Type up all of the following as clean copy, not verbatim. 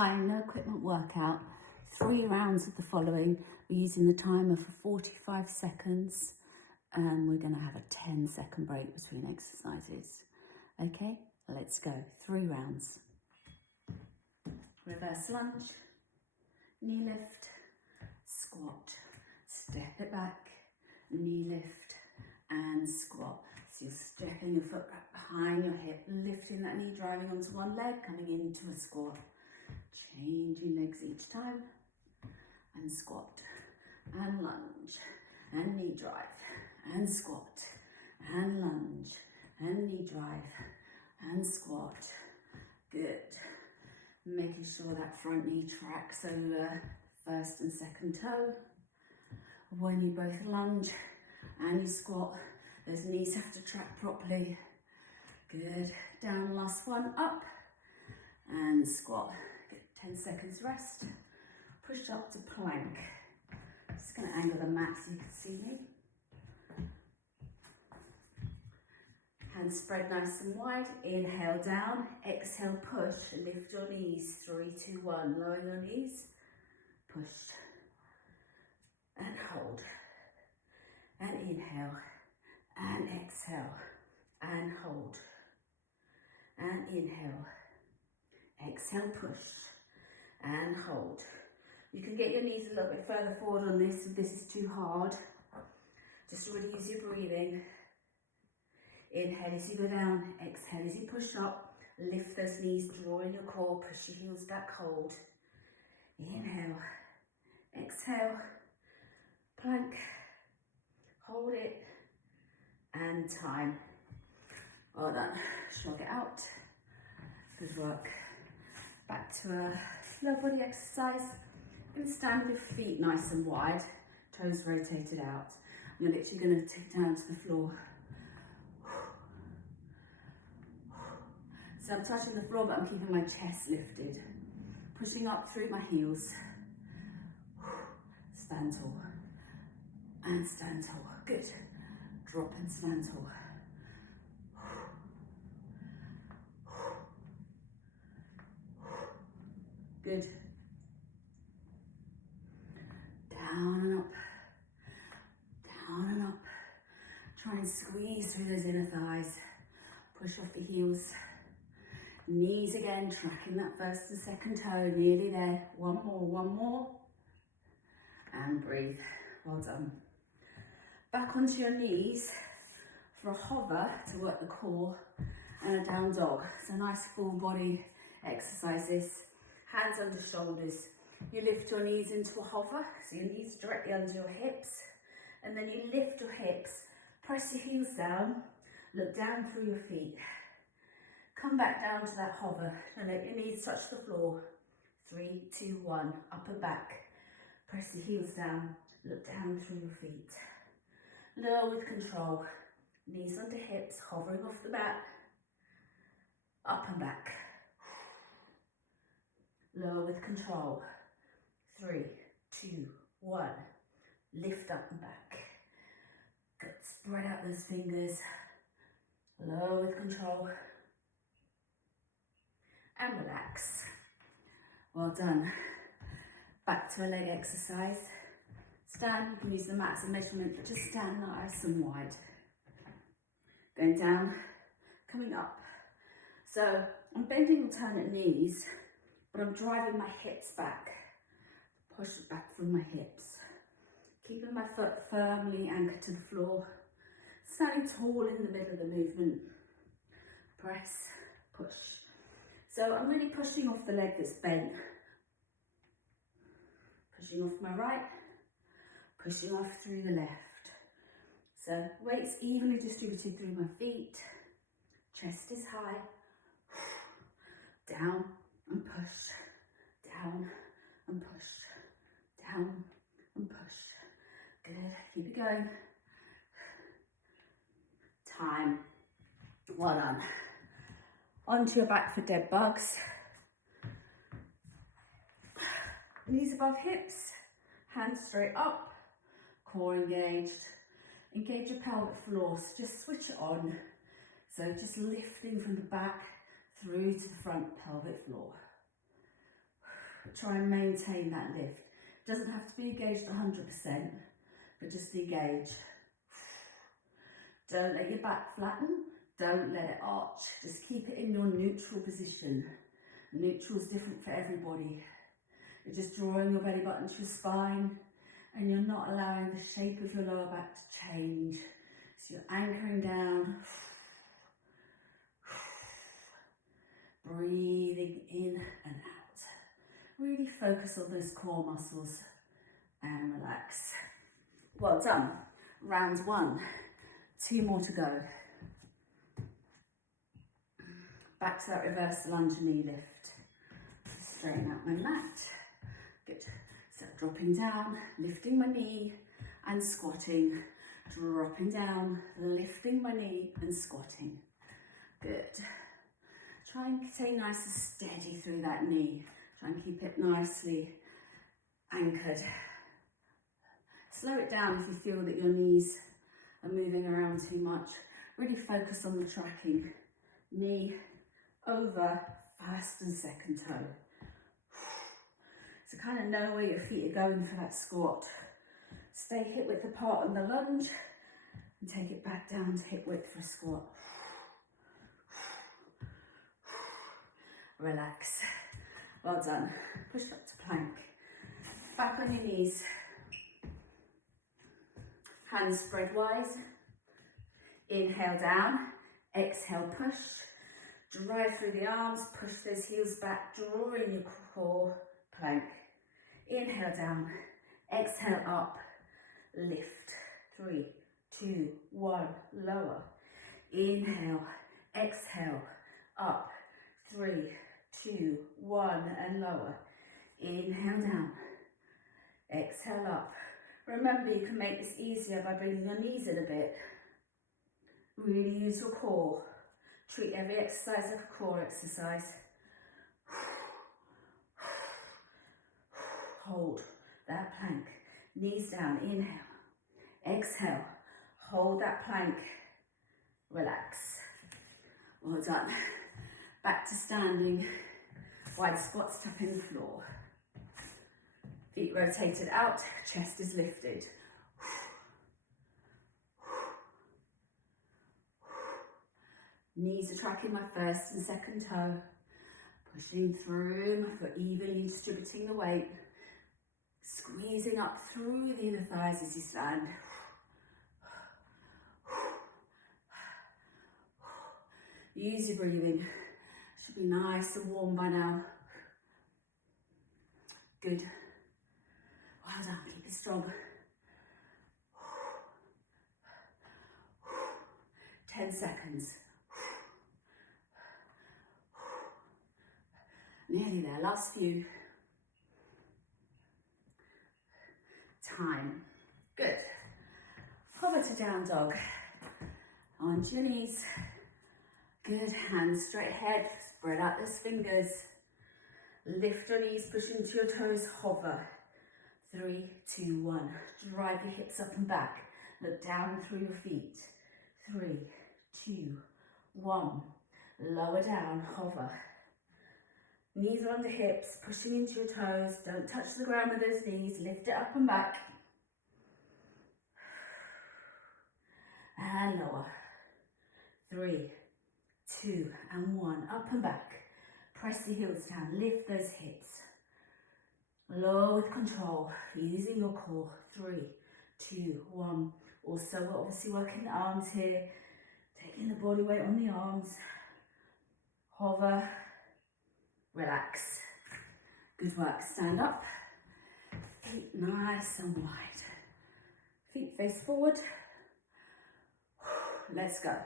Hi, no equipment workout. 3 rounds of the following. We're using the timer for 45 seconds and we're going to have a 10-second break between exercises. Okay, let's go. 3 rounds. Reverse lunge, knee lift, squat, step it back, knee lift and squat. So you're stepping your foot back behind your hip, lifting that knee, driving onto one leg, coming into a squat. Changing legs each time, and squat, and lunge, and knee drive, and squat, and lunge, and knee drive, and squat. Good. Making sure that front knee tracks over first and second toe. When you both lunge and you squat, those knees have to track properly. Good. Down, last one, up, and squat. Get 10 seconds rest. Push up to plank. Just going to angle the mat so you can see me. Hands spread nice and wide. Inhale down. Exhale, push. Lift your knees. 3, 2, 1. Lower your knees. Push. And hold. And inhale. And exhale. And hold. And inhale. Exhale, push. And hold. You can get your knees a little bit further forward on this if this is too hard. Just really use your breathing. Inhale as you go down, exhale as you push up. Lift those knees, draw in your core, push your heels back, hold. Inhale, exhale, plank, hold it, and time. Well done. Shrug it out. Good work. Back to a low body exercise. You're going to stand with your feet nice and wide, toes rotated out. You're literally going to take down to the floor. So I'm touching the floor, but I'm keeping my chest lifted. Pushing up through my heels. Stand tall. And stand tall. Good. Drop and stand tall. Good. Down and up. Down and up. Try and squeeze through those inner thighs. Push off the heels. Knees again, tracking that first and second toe. Nearly there. One more. And breathe. Well done. Back onto your knees for a hover to work the core and a down dog. So nice full body exercise this. Hands under shoulders. You lift your knees into a hover, so your knees directly under your hips, and then you lift your hips, press your heels down, look down through your feet. Come back down to that hover and let your knees touch the floor. 3, 2, 1, up and back. Press your heels down, look down through your feet. Lower with control, knees under hips, hovering off the mat. Up and back. Lower with control. 3, 2, 1. Lift up and back. Good. Spread out those fingers. Lower with control. And relax. Well done. Back to a leg exercise. Stand, you can use the mat as a measurement, but just stand nice and wide. Going down, coming up. So I'm bending alternate knees, but I'm driving my hips back. Push it back through my hips. Keeping my foot firmly anchored to the floor. Standing tall in the middle of the movement. Press, push. So I'm really pushing off the leg that's bent. Pushing off my right, pushing off through the left. So weight's evenly distributed through my feet. Chest is high. Down and push. Down and push. Down and push. Good. Keep it going. Time. Well done. Onto your back for dead bugs. Knees above hips. Hands straight up. Core engaged. Engage your pelvic floor. So just switch it on. So just lifting from the back through to the front pelvic floor. Try and maintain that lift. Doesn't have to be engaged 100%, but just engage. Don't let your back flatten. Don't let it arch. Just keep it in your neutral position. Neutral is different for everybody. You're just drawing your belly button to your spine, and you're not allowing the shape of your lower back to change. So you're anchoring down. Breathing in and out. Really focus on those core muscles and relax. Well done. Round 1. 2 more to go. Back to that reverse lunge knee lift. Straighten out my mat. Good. So dropping down, lifting my knee and squatting. Dropping down, lifting my knee and squatting. Good. Try and stay nice and steady through that knee. Try and keep it nicely anchored. Slow it down if you feel that your knees are moving around too much. Really focus on the tracking. Knee over first and second toe. So kind of know where your feet are going for that squat. Stay hip width apart on the lunge and take it back down to hip width for a squat. Relax. Well done. Push up to plank. Back on your knees. Hands spread wide. Inhale down. Exhale push. Drive through the arms. Push those heels back. Drawing your core. Plank. Inhale down. Exhale up. Lift. 3, 2, 1. Lower. Inhale. Exhale. Up. 3, 2, 1, and lower. Inhale down. Exhale up. Remember, you can make this easier by bringing your knees in a bit. Really use your core. Treat every exercise like a core exercise. Hold that plank. Knees down. Inhale. Exhale. Hold that plank. Relax. Well done. Back to standing. Wide squats, tapping the floor. Feet rotated out, chest is lifted. Knees are tracking my first and second toe. Pushing through my foot, evenly distributing the weight. Squeezing up through the inner thighs as you stand. Use your breathing. Should be nice and warm by now. Good. Well done, keep it strong. 10 seconds. Nearly there, last few. Time. Good. Hover to down dog. Onto your knees. Good, hands straight ahead, spread out those fingers. Lift your knees, push into your toes, hover. 3, 2, 1. Drive your hips up and back. Look down through your feet. 3, 2, 1. Lower down, hover. Knees are under hips, pushing into your toes. Don't touch the ground with those knees. Lift it up and back. And lower. 3, 2, and 1. Up and back. Press the heels down. Lift those hips. Lower with control. Using your core. 3, 2, 1. Also, we're obviously working the arms here. Taking the body weight on the arms. Hover. Relax. Good work. Stand up. Feet nice and wide. Feet face forward. Let's go.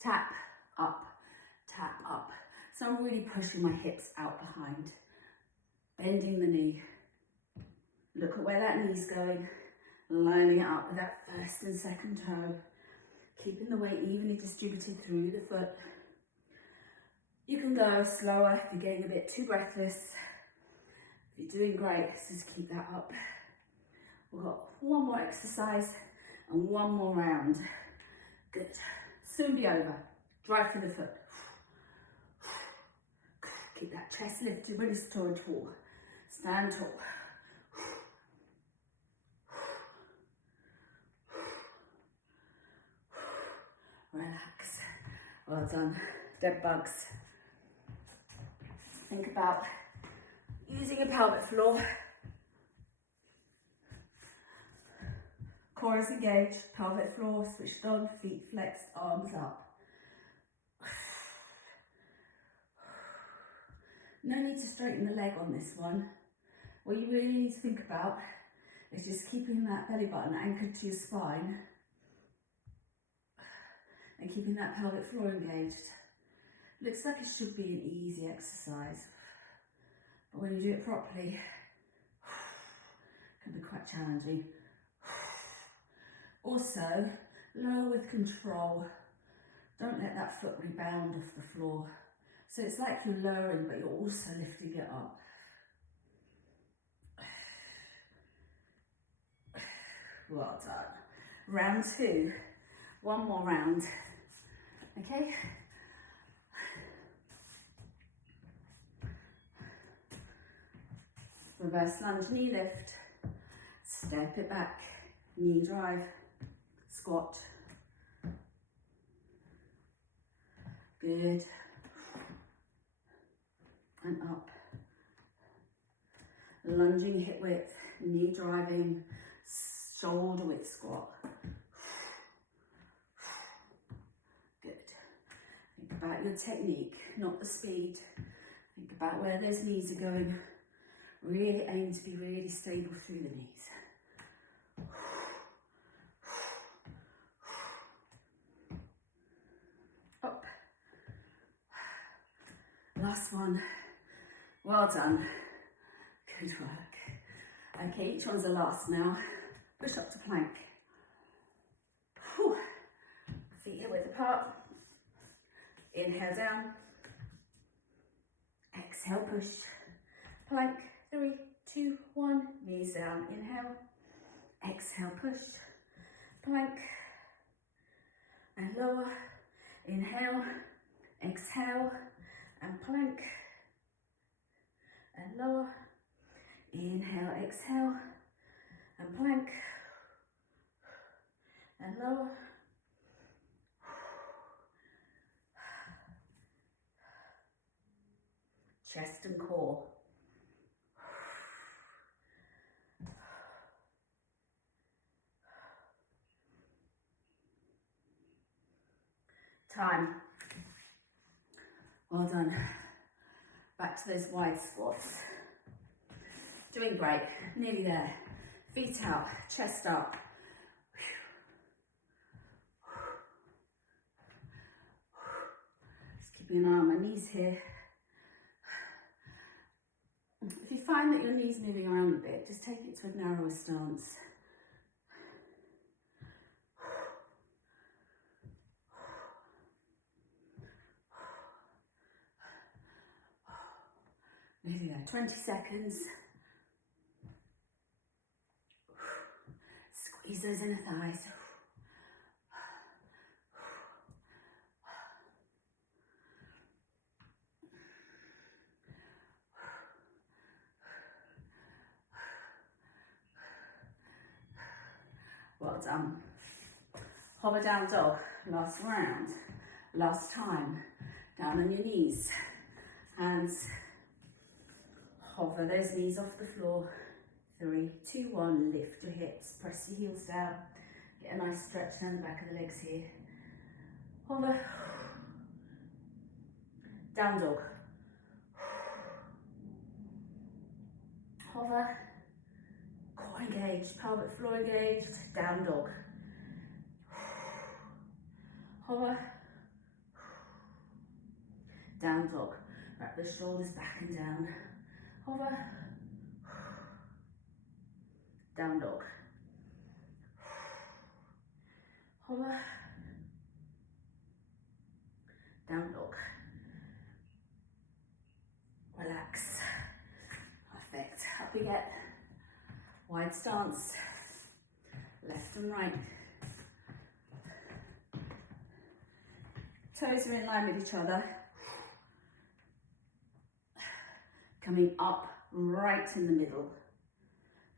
Tap, up, tap, up. So I'm really pushing my hips out behind. Bending the knee. Look at where that knee's going. Lining it up with that first and second toe. Keeping the weight evenly distributed through the foot. You can go slower if you're getting a bit too breathless. If you're doing great, let's just keep that up. We've got one more exercise and one more round. Good. Soon be over. Drive through the foot. Keep that chest lifted, respiratory tall. Stand tall. Relax. Well done. Dead bugs. Think about using your pelvic floor. Core is engaged, pelvic floor switched on, feet flexed, arms up. No need to straighten the leg on this one. What you really need to think about is just keeping that belly button anchored to your spine and keeping that pelvic floor engaged. Looks like it should be an easy exercise, but when you do it properly, it can be quite challenging. Also, lower with control. Don't let that foot rebound off the floor. So it's like you're lowering, but you're also lifting it up. Well done. Round 2. One more round. Okay? Reverse lunge, knee lift. Step it back. Knee drive. Squat. Good. And up. Lunging hip width, knee driving, shoulder width squat. Good. Think about your technique, not the speed. Think about where those knees are going. Really aim to be really stable through the knees. Up. Last one. Well done. Good work. Okay, each one's the last now. Push up to plank. Whew. Feet hip width apart. Inhale down. Exhale, push. Plank. 3, 2, 1. Knees down. Inhale. Exhale, push. Plank. And lower. Inhale. Exhale. And plank. And lower. Inhale, exhale. And plank. And lower. Chest and core. Time. Well done. Back to those wide squats. Doing great. Nearly there. Feet out, chest up. Just keeping an eye on my knees here. If you find that your knees moving around a bit, just take it to a narrower stance. Nearly there. 20 seconds. Squeeze those inner thighs. Well done. Hover down dog. Last round. Last time. Down on your knees. Hands. Hover those knees off the floor. 3, 2, 1. Lift your hips. Press your heels down. Get a nice stretch down the back of the legs here. Hover. Down dog. Hover. Core engaged. Pelvic floor engaged. Down dog. Hover. Down dog. Wrap the shoulders back and down. Hover. Down dog. Hover. Down dog. Relax. Perfect. Up we get. Wide stance. Left and right. Toes are in line with each other. Coming up right in the middle.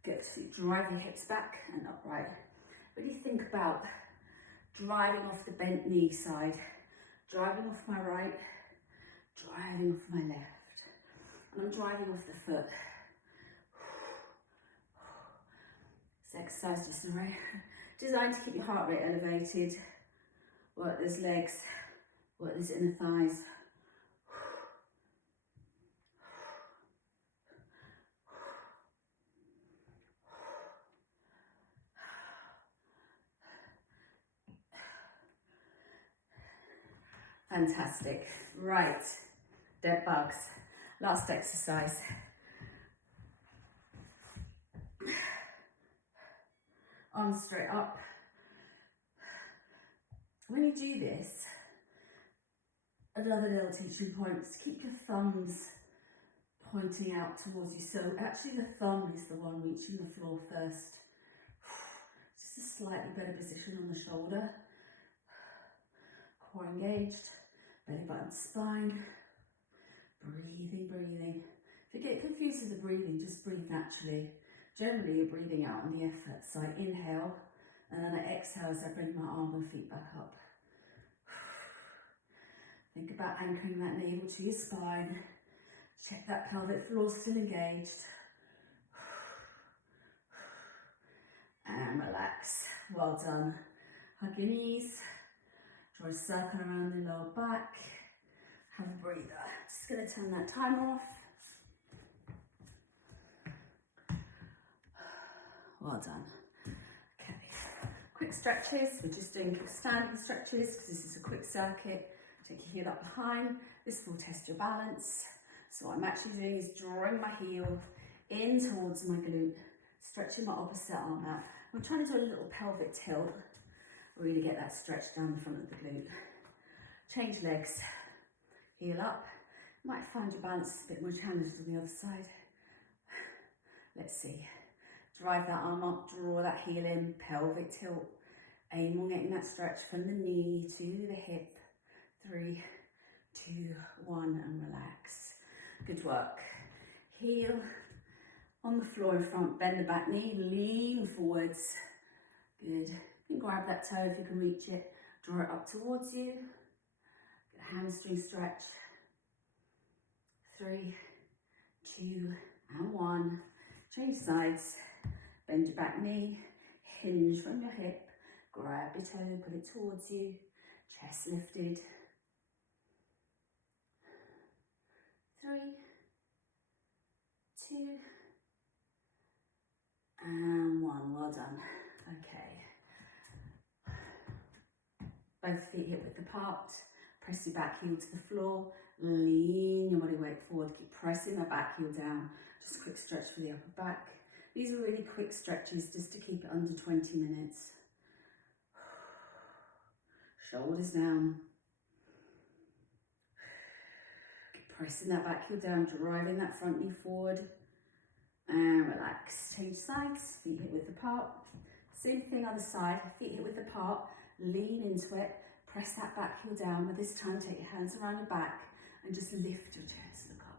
Good, so you drive your hips back and upright. Really think about driving off the bent knee side, driving off my right, driving off my left. And I'm driving off the foot. This exercise just designed to keep your heart rate elevated. Work those legs, work those inner thighs. Fantastic. Right, dead bugs. Last exercise. Arms straight up. When you do this, another little teaching point is to keep your thumbs pointing out towards you. So actually the thumb is the one reaching the floor first. Just a slightly better position on the shoulder. Core engaged, belly button, spine. Breathing, breathing. If you get confused with the breathing, just breathe naturally. Generally you're breathing out on the effort. So I inhale and then I exhale as I bring my arm and feet back up. Think about anchoring that navel to your spine. Check that pelvic floor still engaged. And relax. Well done. Hug your knees. Draw a circle around the lower back. Have a breather. Just going to turn that timer off. Well done. Okay. Quick stretches. We're just doing quick standing stretches because this is a quick circuit. Take your heel up behind. This will test your balance. So what I'm actually doing is drawing my heel in towards my glute, stretching my opposite arm out. I'm trying to do a little pelvic tilt. Really get that stretch down the front of the glute. Change legs. Heel up. Might find your balance a bit more challenged on the other side. Let's see. Drive that arm up, draw that heel in, pelvic tilt. Aim on getting that stretch from the knee to the hip. 3, 2, 1, and relax. Good work. Heel on the floor in front, bend the back knee, lean forwards. Good. You can grab that toe if you can reach it. Draw it up towards you. Get a hamstring stretch. 3, 2, and 1. Change sides. Bend your back knee. Hinge from your hip. Grab your toe, put it towards you. Chest lifted. 3, 2, and 1. Well done. Okay. Both feet hip width apart. Press your back heel to the floor. Lean your body weight forward. Keep pressing that back heel down. Just a quick stretch for the upper back. These are really quick stretches just to keep it under 20 minutes. Shoulders down. Keep pressing that back heel down, driving that front knee forward. And relax. Change sides, feet hip width apart. Same thing other side, feet hip width apart. Lean into it. Press that back heel down, but this time take your hands around your back and just lift your chest, look up.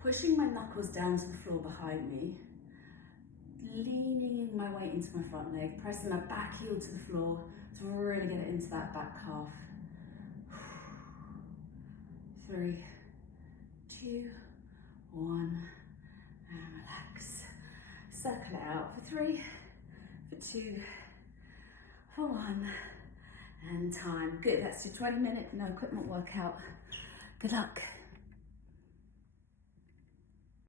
Pushing my knuckles down to the floor behind me. Leaning my weight into my front leg, pressing my back heel to the floor to really get it into that back calf. 3, 2, 1, and relax. Circle it out for 3, for 2, for 1, and time. Good, that's your 20-minute no equipment workout. Good luck.